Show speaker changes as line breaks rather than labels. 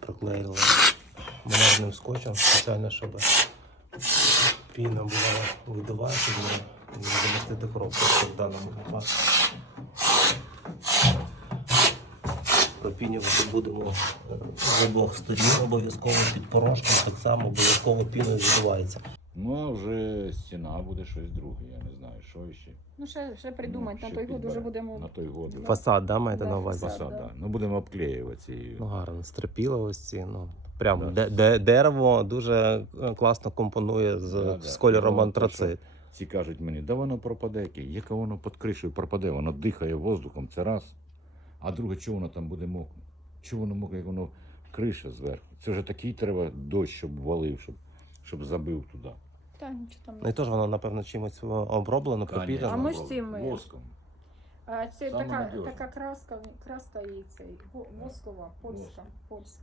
проклеїли малярним скотчем спеціально, щоб піна була видова, щоб не замістити коробку в даному випадку. Пропінювати будемо з обох сторін, обов'язково під порошком, так само обов'язково піною відбувається.
Ну, а вже стіна буде щось друге, я не знаю, що ще.
Ну, ще придумати,
Ну,
на
ще
той год
підбере.
уже будемо...
На той год.
Фасад, да, маєте
Да,
на увазі?
фасад.
Фасад,
да.
да. Ну, будемо обклеювати її.
Ну гарно, стрепіло ось ці, ну. Прям
Да.
дерево дуже класно компонує з кольором
Ну,
антрацит.
Ці кажуть мені, да воно пропаде, яке воно під кришею пропаде, воно дихає воздухом, це раз. А друге, чого воно там буде мокне? Чого воно мокне, як воно криша зверху? Це вже такий треба дощ, щоб валив, щоб забив туди.
Та, нічого там.
Ну і теж воно, напевно, чимось оброблено, пропітано.
А ми ж цим,
воском.
А це
Саме
така,
надіжно.
така краска і цей воскова, польська.